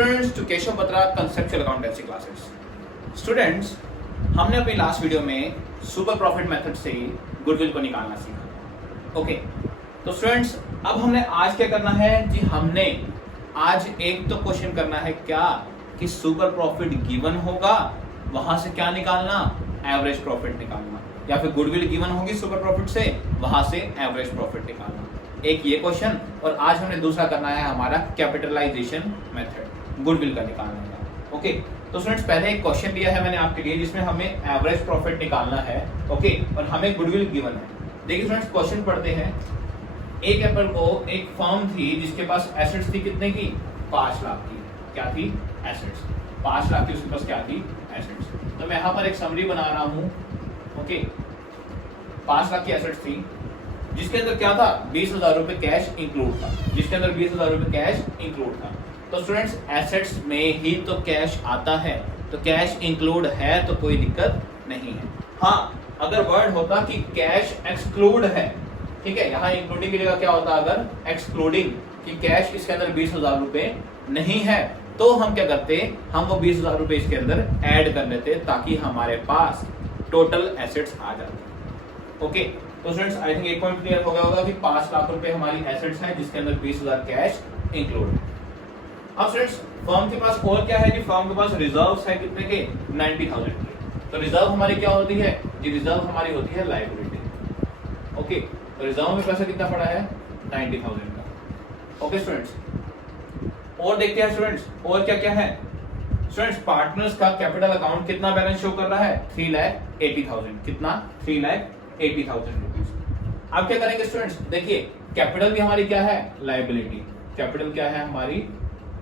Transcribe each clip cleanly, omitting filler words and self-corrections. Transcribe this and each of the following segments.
Students to Keshav Batra conceptual accountancy classes. Students, हमने अपनी last video में सुपर प्रॉफिट मेथड से गुडविल को निकालना सीखा। ओके, तो स्टूडेंट्स अब हमने आज क्या करना है जी, हमने आज एक तो क्वेश्चन करना है क्या कि सुपर प्रॉफिट गिवन होगा, वहां से क्या निकालना, एवरेज प्रॉफिट निकालना, या फिर गुडविल गिवन होगी सुपर प्रॉफिट से, वहां से एवरेज प्रॉफिट निकालना। एक ये क्वेश्चन, और आज हमने दूसरा करना है हमारा कैपिटलाइजेशन मेथड, गुडविल का निकालने का। ओके, तो स्टूडेंट्स पहले एक क्वेश्चन दिया है मैंने आपके लिए जिसमें हमें एवरेज प्रॉफिट निकालना है। ओके, और हमें गुडविल गिवन है। देखिए स्टूडेंट्स, क्वेश्चन पढ़ते हैं। एक अप्रैल को एक फर्म थी जिसके पास एसेट्स थी कितने की, 5 लाख की। क्या थी? एसेट्स। 5 लाख की उसके पास क्या थी? एसेट्स। तो मैं यहाँ पर एक समरी बना रहा हूँ। ओके, 5 लाख की एसेट्स थी जिसके अंदर क्या था, 20,000 रुपए कैश इंक्लूड था, जिसके अंदर 20,000 रुपए कैश इंक्लूड था। तो स्टूडेंट्स एसेट्स में ही तो कैश आता है, तो कैश इंक्लूड है तो कोई दिक्कत नहीं है। हाँ, अगर वर्ड होता कि कैश एक्सक्लूड है, ठीक है, यहाँ इंक्लूडिंग की जगह क्या होता अगर एक्सक्लूडिंग, कि कैश इसके अंदर 20,000 रुपए नहीं है, तो हम क्या करते, हम वो 20,000 रुपए इसके अंदर ऐड कर लेते ताकि हमारे पास टोटल एसेट्स आ जाते। ओके, तो स्टूडेंट्स आई थिंक एक पॉइंट क्लियर हो गया होगा कि 5 लाख रुपए हमारी एसेट्स हैं जिसके अंदर 20,000 कैश इंक्लूड है। अब स्टूडेंट्स फर्म के पास और क्या है जी, फर्म के पास रिजर्व्स है कितने के, 90,000 के। तो रिजर्व हमारी क्या होती है जी, रिजर्व हमारी होती है लायबिलिटी। ओके, तो रिजर्व में पैसा कितना पड़ा है, 90,000 का। ओके स्टूडेंट्स, और देखते हैं स्टूडेंट्स और क्या क्या है। स्टूडेंट्स पार्टनर्स का कैपिटल अकाउंट कितना बैलेंस शो कर रहा है, 3,80,000। कितना? 3,80,000 रुपीज। अब क्या करेंगे स्टूडेंट्स, देखिए कैपिटल भी हमारी क्या है, लायबिलिटी। कैपिटल क्या है हमारी,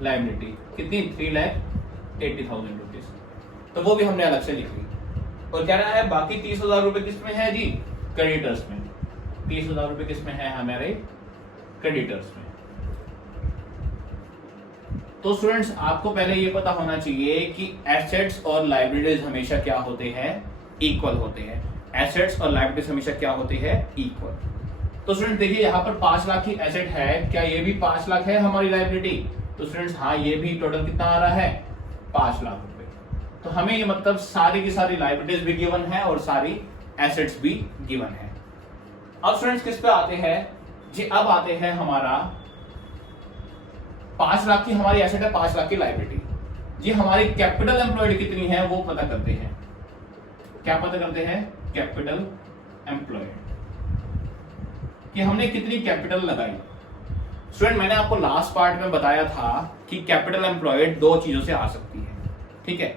लायबिलिटी। कितनी? 3,80,000 रुपीज। तो वो भी हमने अलग से लिख ली। और क्या है, बाकी 30,000 रुपए किसमें है जी, क्रेडिटर्स में। 30,000 रुपए किसमें है, हमारे क्रेडिटर्स में। तो स्टूडेंट्स आपको पहले ये पता होना चाहिए कि एसेट्स और लायबिलिटीज हमेशा क्या होते हैं, इक्वल होते हैं। एसेट्स और लायबिलिटीज हमेशा क्या होती है, इक्वल। तो स्टूडेंट देखिए यहाँ पर 5 लाख की एसेट है, क्या ये भी 5 लाख है हमारी लायबिलिटी? तो स्टूडेंट्स हाँ, ये भी टोटल कितना आ रहा है, 5 लाख रुपए। तो हमें ये मतलब सारी की सारी लायबिलिटीज भी गिवन है और सारी एसेट्स भी गिवन है। अब स्टूडेंट्स किस पे आते हैं जी, अब आते हैं हमारा 5 लाख की हमारी एसेट है, 5 लाख की लायबिलिटी जी। हमारी कैपिटल एम्प्लॉयड कितनी है वो पता करते हैं। क्या पता करते हैं? कैपिटल एम्प्लॉयड, कि हमने कितनी कैपिटल लगाई। स्टूडेंट मैंने आपको लास्ट पार्ट में बताया था कि कैपिटल एम्प्लॉयड 2 चीजों से आ सकती है, ठीक है।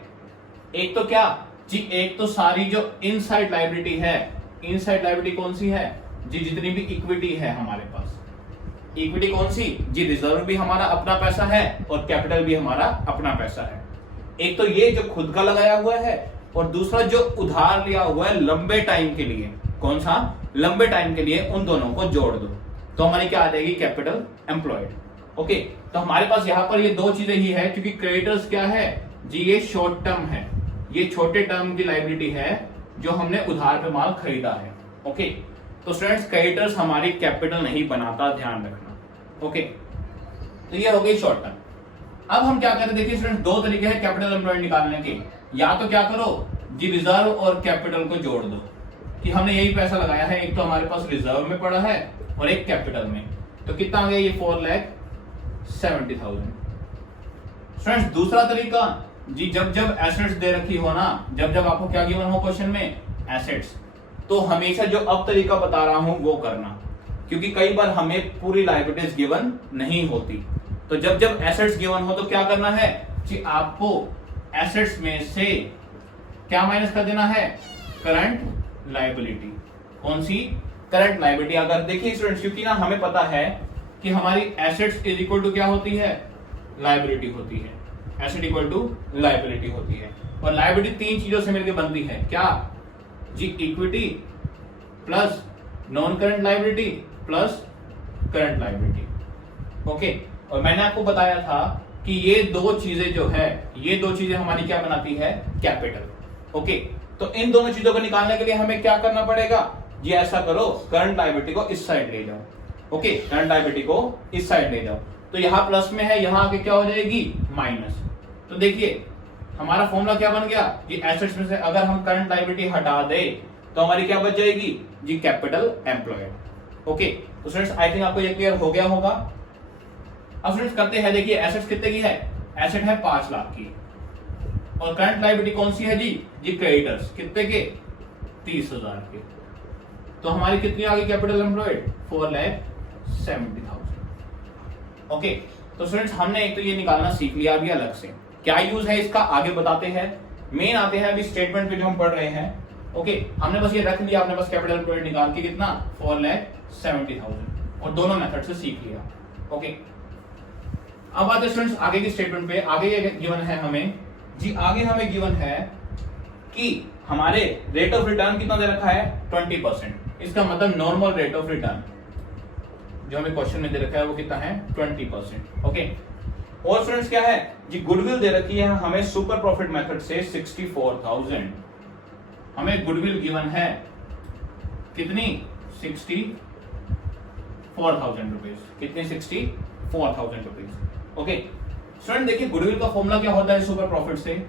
एक तो क्या जी, एक तो सारी जो इनसाइड लायबिलिटी है। इनसाइड लायबिलिटी कौन सी है जी, जितनी भी इक्विटी है हमारे पास। इक्विटी कौन सी जी, रिजर्व भी हमारा अपना पैसा है और कैपिटल भी हमारा अपना पैसा है। एक तो ये जो खुद का लगाया हुआ है, और दूसरा जो उधार लिया हुआ है लंबे टाइम के लिए। कौन सा? लंबे टाइम के लिए। उन दोनों को जोड़ दो तो हमारी क्या आ जाएगी, कैपिटल एम्प्लॉयड। ओके, तो हमारे पास यहाँ पर ये 2 चीजें ही है, क्योंकि क्रेडिटर्स क्या है जी, ये शॉर्ट टर्म है, ये छोटे टर्म की लायबिलिटी है जो हमने उधार पे माल खरीदा है। ओके, तो स्टूडेंट्स क्रेडिटर्स हमारी कैपिटल नहीं बनाता, ध्यान रखना। ओके, तो ये हो गई शॉर्ट टर्म। अब हम क्या करें, देखिए स्टूडेंट्स 2 तरीके हैं कैपिटल एम्प्लॉयड निकालने के। या तो क्या करो जी, रिजर्व और कैपिटल को जोड़ दो, कि हमने यही पैसा लगाया है, एक तो हमारे पास रिजर्व में पड़ा है और एक कैपिटल में। तो कितना आ गया ये, 4,70,000। स्टूडेंट्स दूसरा तरीका जी, जब जब एसेट्स दे रखी हो ना, जब जब आपको क्या गिवन हो क्वेश्चन में, एसेट्स, तो हमेशा जो अब तरीका बता रहा हूं वो करना, क्योंकि कई बार हमें पूरी लायबिलिटीज गिवन नहीं होती। तो जब जब एसेट्स गिवन हो तो क्या करना है कि आपको एसेट्स में से क्या माइनस कर देना है, करंट लायबिलिटी। कौन सी? Current liability. अगर देखिए स्टूडेंट्स, क्योंकि ना हमें पता है कि हमारी एसेट्स इज इक्वल टू क्या होती है, लायबिलिटी होती है। एसेट इक्वल टू लायबिलिटी होती है, और लायबिलिटी 3 चीजों से मिलकर बनती है। क्या जी, equity plus non current liability plus current liability. Okay, और मैंने आपको बताया था कि ये 2 चीजें जो है, ये 2 चीजें हमारी क्या बनाती है, कैपिटल। ओके, तो इन दोनों चीजों को निकालने के लिए हमें क्या करना पड़ेगा जी, ऐसा करो करंट लायबिलिटी को इस साइड ले जाओ। ओके, करंट लायबिलिटी को इस साइड ले जाओ। तो यहाँ प्लस में है, यहाँ आके क्या हो जाएगी माइनस। तो देखिए हमारा फॉर्मूला क्या बन गया जी, एसेट्स में से अगर हम करंट लायबिलिटी हटा दे तो हमारी क्या बच जाएगी जी, कैपिटल एम्प्लॉयड। ओके, तो स्टूडेंट्स आई थिंक आपको ये क्लियर हो गया होगा। अब स्टूडेंट्स करते हैं, देखिए एसेट्स कितने की है, एसेट है 5 लाख की, और करंट लायबिलिटी कौन सी है जी क्रेडिटर्स कितने के 30,000 के। तो हमारी कितनी आ गई कैपिटल एम्प्लॉयड 4,70,000। ओके, तो स्टूडेंट्स हमने एक तो ये निकालना सीख लिया अभी अलग से, क्या यूज है इसका आगे बताते हैं। मेन आते हैं अभी स्टेटमेंट पे जो हम पढ़ रहे हैं। ओके, हमने बस ये रख लिया, आपने बस कैपिटल एम्प्लॉयड निकाल के कितना 4,70,000 और दोनों मेथड से सीख लिया। ओके, अब आते स्टूडेंट्स आगे की स्टेटमेंट पे। आगे ये गिवन है हमें जी, आगे हमें गिवन है कि हमारे रेट ऑफ रिटर्न कितना दे रखा है 20%। इसका मतलब नॉर्मल रेट ऑफ रिटर्न जो हमें क्वेश्चन में दे रखा है वो कितना है 20%। ओके, और स्टूडेंट्स क्या है जी, गुडविल दे रखी है हमें सुपर प्रॉफिट मेथड से 64,000। हमें गुडविल गिवन है कितनी 64,000 रुपीज, कितनी 64,000 रुपीज। ओके स्टूडेंट, देखिए गुडविल का फॉर्मूला क्या होता है सुपर प्रॉफिट से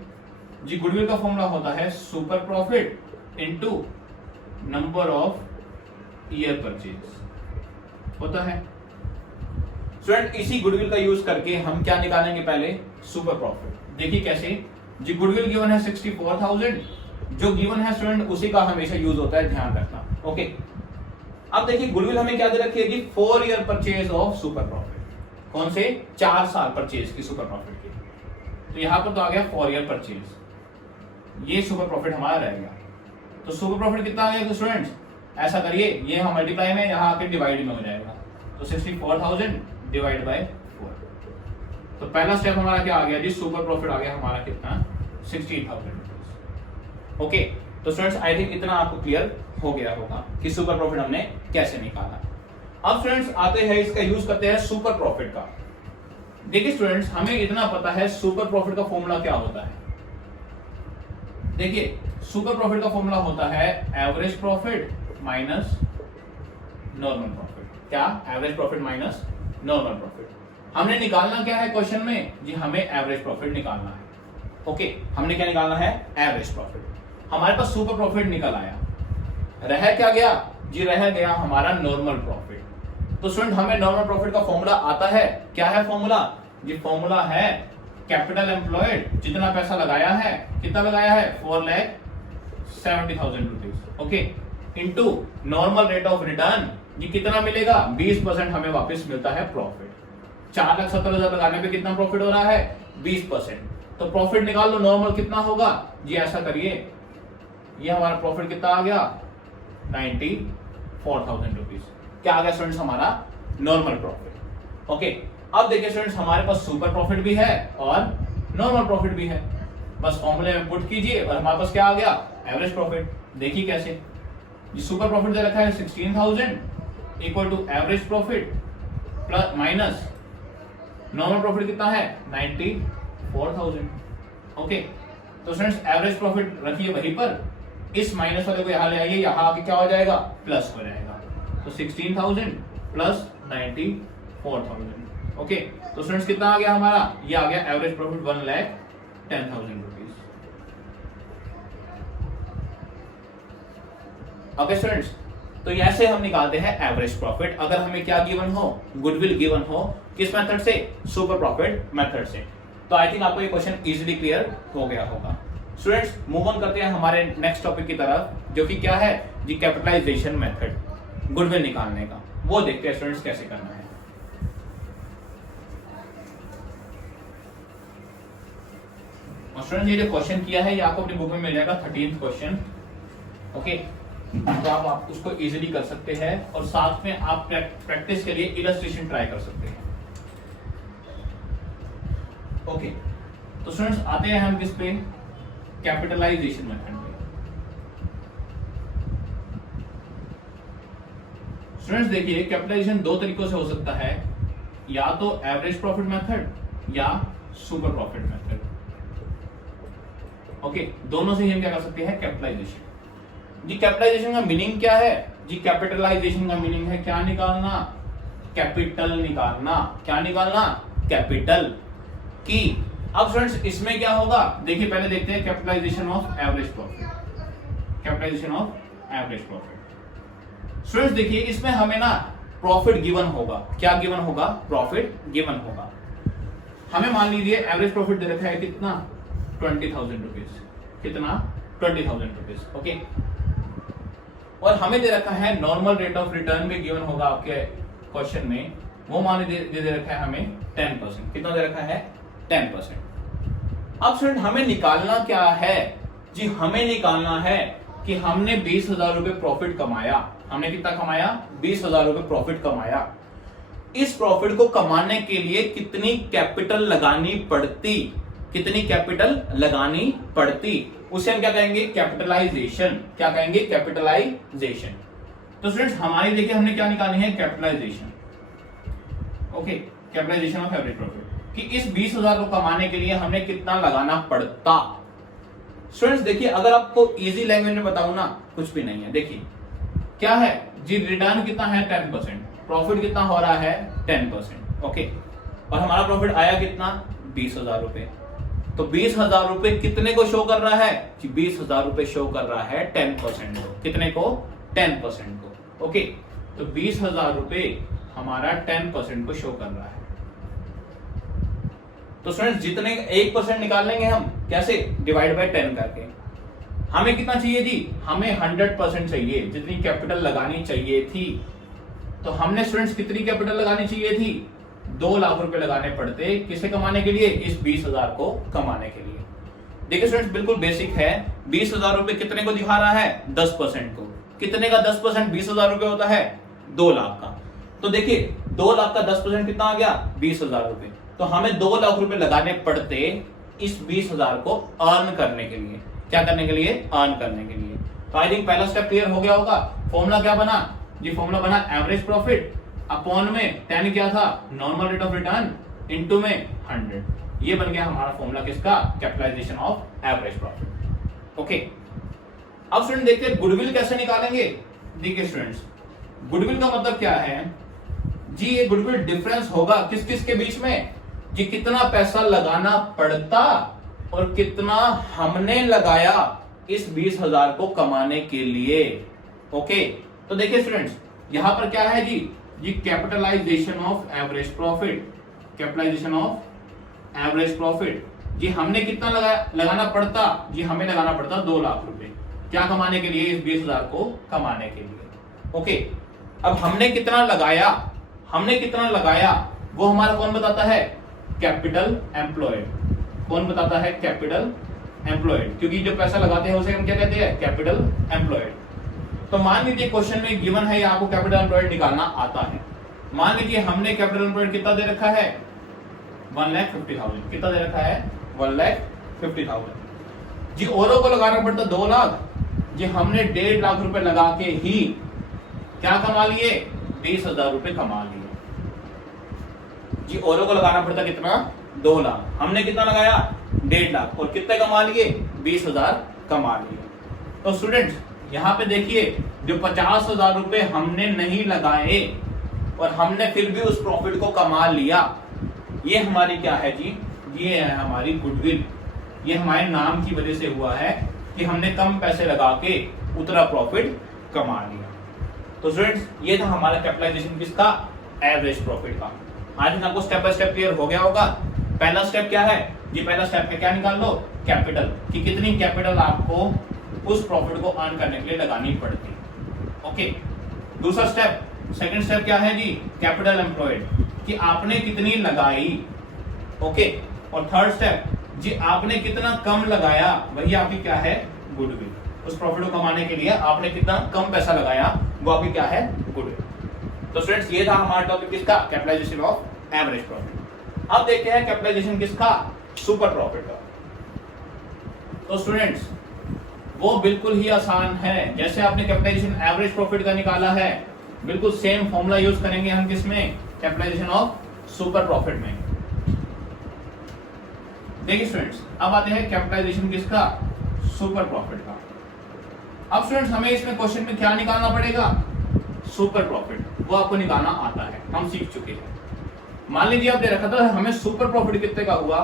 जी, गुडविल का फॉर्मूला होता है super profit into number of year purchase होता है। स्टूडेंट इसी गुडविल का यूज करके हम क्या निकालेंगे पहले सुपर प्रॉफिट। देखिए कैसे जी, गुडविल गिवन है 64,000, जो गिवन है स्टूडेंट उसी का हमेशा यूज होता है, ध्यान रखना। ओके, अब देखिए गुडविल हमें क्या दे रखी है जी 4 year purchase of super profit. कौन से 4 साल परचेज की सुपर प्रॉफिट की। तो यहां पर तो आ गया 4 ईयर परचेज, ये सुपर प्रॉफिट हमारा रह गया। तो सुपर प्रॉफिट कितना आ गया स्टूडेंट्स, ऐसा करिए ये हम मल्टीप्लाई में यहाँ आके डिवाइड में हो जाएगा। तो 64,000 डिवाइड बाय 4। तो पहला स्टेप हमारा क्या आ गया जी, सुपर प्रॉफिट आ गया हमारा कितना 16,000 रुपीज। ओके, तो स्टूडेंट्स आई थिंक इतना आपको क्लियर हो गया होगा कि सुपर प्रॉफिट हमने कैसे निकाला। अब स्टूडेंट्स आते हैं इसका यूज करते हैं सुपर प्रॉफिट का। देखिए स्टूडेंट्स हमें इतना पता है सुपर प्रॉफिट का फॉर्मूला क्या होता है। देखिए सुपर प्रॉफिट का फॉर्मूला होता है average profit minus normal profit. क्या, average profit minus normal profit. हमने निकालना क्या है क्वेश्चन में जी, हमें एवरेज प्रॉफिट निकालना है। ओके, हमने क्या निकालना है एवरेज प्रॉफिट। हमारे पास सुपर प्रॉफिट निकल आया, रह क्या गया जी, रह गया हमारा नॉर्मल प्रॉफिट। तो स्टूडेंट हमें नॉर्मल प्रॉफिट का फॉर्मूला आता है, क्या है फॉर्मूला जी, फॉर्मूला है कैपिटल एम्प्लॉयड, जितना पैसा लगाया है, कितना लगाया है 4,70,000 rupees. Okay, into normal rate of return जी, कितना मिलेगा 20% हमें वापस मिलता है प्रॉफिट। 4,70,000 लगाने पे कितना प्रॉफिट हो रहा है 20%। तो प्रॉफिट निकाल लो नॉर्मल कितना होगा जी, ऐसा करिए ये हमारा प्रॉफिट कितना आ गया 94,000 रुपीज। क्या आ गया स्टूडेंट्स हमारा नॉर्मल प्रॉफिट। ओके, अब देखिए स्टूडेंट्स हमारे पास सुपर प्रॉफिट भी है और नॉर्मल प्रॉफिट भी है, बस फॉर्मूले में पुट कीजिए और हमारे पास क्या आ गया एवरेज प्रॉफिट। देखिए कैसे जी, सुपर प्रॉफिट दे रखा है 16,000 equal to average profit plus minus normal profit कितना है 94,000। ओके, तो स्टूडेंट्स एवरेज प्रॉफिट रखिए वहीं पर, इस माइनस वाले को यहाँ ले आइए, यहाँ आके क्या हो जाएगा प्लस हो जाएगा। तो 16,000 प्लस 94,000। ओके, तो स्टूडेंट्स कितना आ गया हमारा, ये आ गया average profit 1,10,000 rupees. Okay students, तो ऐसे हम निकालते हैं एवरेज प्रॉफिट अगर हमें क्या गिवन हो, गुडविल गिवन हो, किस मेथड से, सुपर प्रॉफिट मेथड से। तो आई थिंक आपको ये क्वेश्चन इजीली क्लियर हो गया होगा। स्टूडेंट्स मूव ऑन करते हैं हमारे नेक्स्ट टॉपिक की तरफ, जो कि क्या है जी कैपिटलाइजेशन मेथड, गुडविल निकालने का। वो देखते हैं स्टूडेंट्स कैसे करना है। और स्टूडेंट्स ये जो क्वेश्चन किया है ये आपको अपनी बुक में मिल जाएगा 13th क्वेश्चन। ओके, तो आप उसको इजीली कर सकते हैं और साथ में आप प्रैक्टिस के लिए इलस्ट्रेशन ट्राई कर सकते हैं। ओके, तो स्टूडेंट्स आते हैं हम किस पे, कैपिटलाइजेशन मेथड पे। स्टूडेंट्स देखिए कैपिटलाइजेशन दो तरीकों से हो सकता है, या तो एवरेज प्रॉफिट मेथड या सुपर प्रॉफिट मेथड। ओके, दोनों से ही हम क्या कर सकते हैं कैपिटलाइजेशन। जी कैपिटलाइजेशन का मीनिंग क्या है जी, कैपिटलाइजेशन का मीनिंग है क्या निकालना कैपिटल निकालना। क्या निकालना? कैपिटल की। अब स्टूडेंट्स इसमें क्या होगा, देखिए पहले देखते हैं capitalisation of average profit. Capitalisation of average profit students देखिए इसमें हमें ना प्रॉफिट गिवन होगा। क्या गिवन होगा? प्रॉफिट गिवन होगा। हमें मान लीजिए एवरेज प्रॉफिट दे रखा है कितना? 20,000 रुपीज। कितना? 20,000 रुपीज। ओके, और हमें दे रखा है नॉर्मल रेट ऑफ रिटर्न भी गिवन होगा आपके क्वेश्चन में, वो मान दे रखा है हमें 10%। कितना दे रखा है? 10%। अब स्टूडेंट हमें निकालना क्या है जी? हमें निकालना है कि हमने 20,000 रुपए प्रॉफिट कमाया। हमने कितना कमाया? 20,000 रुपए प्रॉफिट कमाया। इस प्रॉफिट को कमाने के लिए कितनी कैपिटल लगानी पड़ती? कितनी कैपिटल लगानी पड़ती? उसे हम क्या कहेंगे? कैपिटलाइजेशन। क्या कहेंगे? कैपिटलाइजेशन। तो स्टूडेंट्स हमारी देखिए हमने क्या निकालनी है? Capitalisation. Okay, capitalisation of average profit कि इस 20,000 को कमाने के लिए हमें कितना लगाना पड़ता। स्टूडेंट्स देखिए अगर आपको इजी लैंग्वेज में बताऊं ना, कुछ भी नहीं है। देखिए क्या है जी, रिटर्न कितना है? 10%। प्रॉफिट कितना हो रहा है? 10%। ओके, और हमारा प्रॉफिट आया कितना? 20,000 रुपए। तो 20,000 रुपए कितने को शो कर रहा है कि 20,000 रुपए शो कर रहा है 10% को। कितने को? 10% को। ओके, तो 20,000 रुपए हमारा 10% को शो कर रहा है। तो स्टूडेंट्स जितने 1% निकाल लेंगे हम, कैसे? डिवाइड बाय 10 करके। हमें कितना चाहिए जी? हमें 100% चाहिए, जितनी कैपिटल लगानी चाहिए थी। तो हमने स्टूडेंट्स कितनी कैपिटल लगानी चाहिए थी? 2 लाख रुपए लगाने पड़ते। किसे कमाने के लिए? इस 20,000 को कमाने के लिए। देखिए स्टूडेंट्स बिल्कुल बेसिक है। 20,000 रुपए कितने को दिखा रहा है? 10% को। कितने का 10%? 20,000 रुपए होता है 2 लाख का। तो देखिए 2 लाख का 10% कितना आ गया? 20,000 रुपए। तो हमें 2 लाख रुपए लगाने पड़ते इस 20,000 को अर्न करने के लिए। क्या करने के लिए? अर्न करने के लिए। तो आई थिंक पहला स्टेप क्लियर हो गया होगा। फॉर्मूला क्या बना जी? फॉर्मूला बना एवरेज प्रॉफिट अपॉन में 10 क्या था? Normal rate of return into में 100। ये बन गया हमारा फॉर्मूला किसका? Capitalisation of average profit. Okay, अब स्टूडेंट देखते हैं गुडविल कैसे निकालेंगे। देखिए स्टूडेंट्स गुडविल का मतलब क्या है जी? ये गुडविल डिफरेंस होगा किस किस के बीच में जी? कितना पैसा लगाना पड़ता और कितना हमने लगाया इस 20,000 को कमाने के लिए। ओके, तो देखिए स्टूडेंट्स यहां पर क्या है जी? जी capitalisation of average profit. Capitalisation of average profit जी हमने कितना लगाना पड़ता जी? हमें लगाना पड़ता 2 लाख रुपए। क्या कमाने के लिए? इस 20,000 को कमाने के लिए। ओके, अब हमने कितना लगाया? हमने कितना लगाया वो हमारा कौन बताता है? Capital employed. कौन बताता है? Capital employed. क्योंकि जो पैसा लगाते हैं उसे हम क्या कहते हैं? Capital employed. तो मान लीजिए क्वेश्चन में गिवन है, आपको कैपिटल एम्प्लॉयड निकालना आता है। मान लीजिए हमने कैपिटल एम्प्लॉयड कितना दे रखा है? 1,50,000। कितना दे रखा है? 1,50,000 जी। औरों को लगाना पड़ता 2 लाख जी। हमने 1.5 लाख रुपए लगा के ही क्या कमा लिए? 20,000 रुपए कमा लिए जी। औरों को लगाना पड़ता कितना? 2 लाख। हमने कितना लगाया? 1.5 लाख। और कितने कमा लिए? 20,000 कमा लिए। तो स्टूडेंट्स यहां पे देखिए जो 50,000 रुपए हमने नहीं लगाए और हमने फिर भी उस प्रॉफिट को कमा लिया, ये हमारी क्या है जी? ये है हमारी गुडविल। ये हमारे नाम की वजह से हुआ है कि हमने कम पैसे लगा के उतना प्रॉफिट कमा लिया। तो स्टूडेंट्स ये था हमारा कैपिटलाइजेशन किसका? एवरेज प्रॉफिट का। आज आपको स्टेप बाय स्टेप क्लियर हो गया होगा। पहला स्टेप क्या है जी? पहला स्टेप में क्या निकाल लो? कैपिटल कि कितनी कैपिटल आपको उस प्रॉफिट को अर्न करने के लिए लगानी पड़ती। ओके, दूसरा स्टेप, सेकंड स्टेप क्या है जी? कैपिटल एम्प्लॉयड कि आपने कितनी लगाई। ओके, और थर्ड स्टेप जी आपने कितना कम लगाया, वही आपकी क्या है? गुडविल। उस प्रॉफिट को कमाने के लिए आपने कितना कम पैसा लगाया वो आपकी क्या है? गुडविल। तो स्टूडेंट्स ये था हमारा टॉपिक किसका? Capitalisation of average profit. अब देखते हैं कैपिटलाइजेशन किसका? सुपर प्रॉफिट का। तो स्टूडेंट्स वो बिल्कुल ही आसान है। जैसे आपने कैपिटलाइजेशन एवरेज प्रॉफिट का निकाला है, बिल्कुल सेम फॉर्मूला यूज करेंगे हम किसमें? कैपिटलाइजेशन ऑफ सुपर प्रॉफिट में। देखिए स्टूडेंट्स अब आते हैं कैपिटलाइजेशन किसका? सुपर प्रॉफिट का। अब स्टूडेंट्स हमें इसमें क्वेश्चन में क्या निकालना पड़ेगा? Super profit. वो आपको निकालना आता है, हम सीख चुके हैं। मान लीजिए आप दे रखा था हमें सुपर प्रॉफिट कितने का हुआ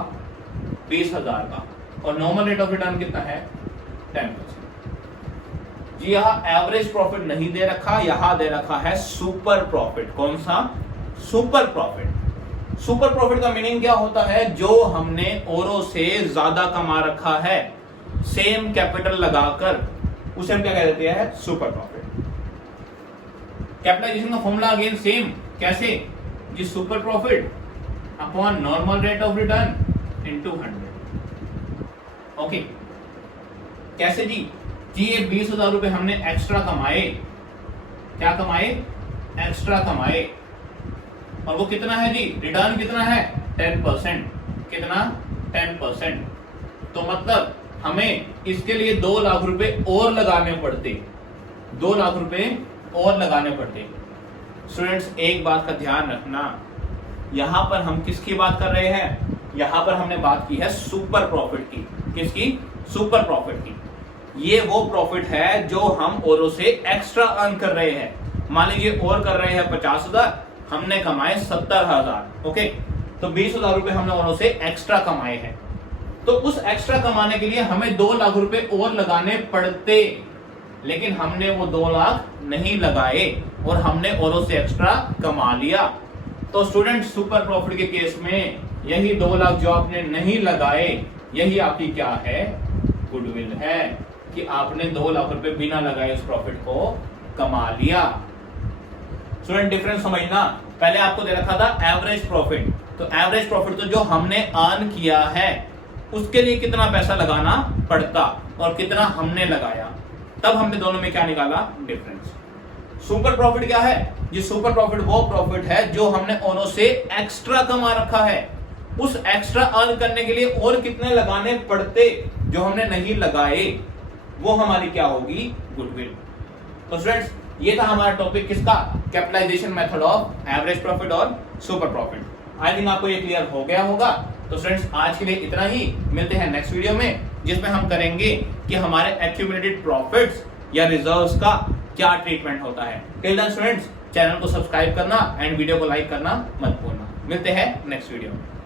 20,000 का, और नॉर्मल रेट ऑफ रिटर्न कितना है 10%। जी यहाँ एवरेज प्रॉफिट नहीं दे रखा, यहां दे रखा है सुपर प्रॉफिट। कौन सा? Super profit. सुपर प्रॉफिट का मीनिंग क्या होता है? जो हमने औरों से ज्यादा कमा रखा है सेम कैपिटल लगाकर, उसे हम क्या कह देते हैं? Super profit. कैपिटलाइजेशन का फॉर्मूला अगेन सेम, कैसे? जी super profit upon normal rate of return into 100। Okay, कैसे जी? जी ये 20,000 रुपए हमने एक्स्ट्रा कमाए। क्या कमाए? एक्स्ट्रा कमाए। और वो कितना है जी? रिटर्न कितना है? 10%। कितना? 10%। तो मतलब हमें इसके लिए 2 लाख रुपए और लगाने पड़ते, 2 लाख रुपए और लगाने पड़ते। स्टूडेंट्स एक बात का ध्यान रखना, यहां पर हम किसकी बात कर रहे हैं? यहां पर हमने बात की है सुपर प्रॉफिट की। किसकी? सुपर प्रॉफिट की। ये वो प्रॉफिट है जो हम औरों से एक्स्ट्रा अर्न कर रहे हैं। मान लीजिए और कर रहे हैं 50,000, हमने कमाए 70,000। ओके, तो 20,000 रुपए हमने औरों से एक्स्ट्रा कमाए हैं। तो उस एक्स्ट्रा कमाने के लिए हमें 2 लाख रुपए और लगाने पड़ते, लेकिन हमने वो 2 लाख नहीं लगाए और हमने औरों से एक्स्ट्रा कमा लिया। तो स्टूडेंट सुपर प्रॉफिट के केस में यही 2 लाख जो आपने नहीं लगाए, यही आपकी क्या है? गुडविल है, कि आपने 2 लाख रुपए बिना लगाए उस प्रॉफिट को कमा लिया। स्टूडेंट डिफरेंस समझना, पहले आपको दे रखा था एवरेज प्रॉफिट, तो एवरेज प्रॉफिट तो जो हमने अर्न किया है उसके लिए कितना पैसा लगाना पड़ता और कितना हमने लगाया, तब हमने दोनों में क्या निकाला? डिफरेंस। सुपर प्रॉफिट क्या है? ये सुपर प्रॉफिट वो प्रॉफिट है जो हमने औरों से एक्स्ट्रा कमा रखा है। उस एक्स्ट्रा अर्न करने के लिए और कितने लगाने पड़ते जो हमने नहीं लगाए, वो हमारी क्या होगी? गुडविल। तो स्टूडेंट्स ये था हमारा टॉपिक किसका? Capitalisation method of average profit और सुपर प्रॉफिट। आई थिंक आपको ये क्लियर हो गया होगा। तो स्टूडेंट्स आज के लिए इतना ही, मिलते हैं नेक्स्ट वीडियो में जिसमें हम करेंगे कि हमारे एक्यूमुलेटेड प्रॉफिट्स या रिजर्व्स का क्या ट्रीटमेंट होता है। टिल देन स्टूडेंट्स चैनल को सब्सक्राइब करना एंड वीडियो को लाइक करना मत भूलना। मिलते हैं नेक्स्ट वीडियो में।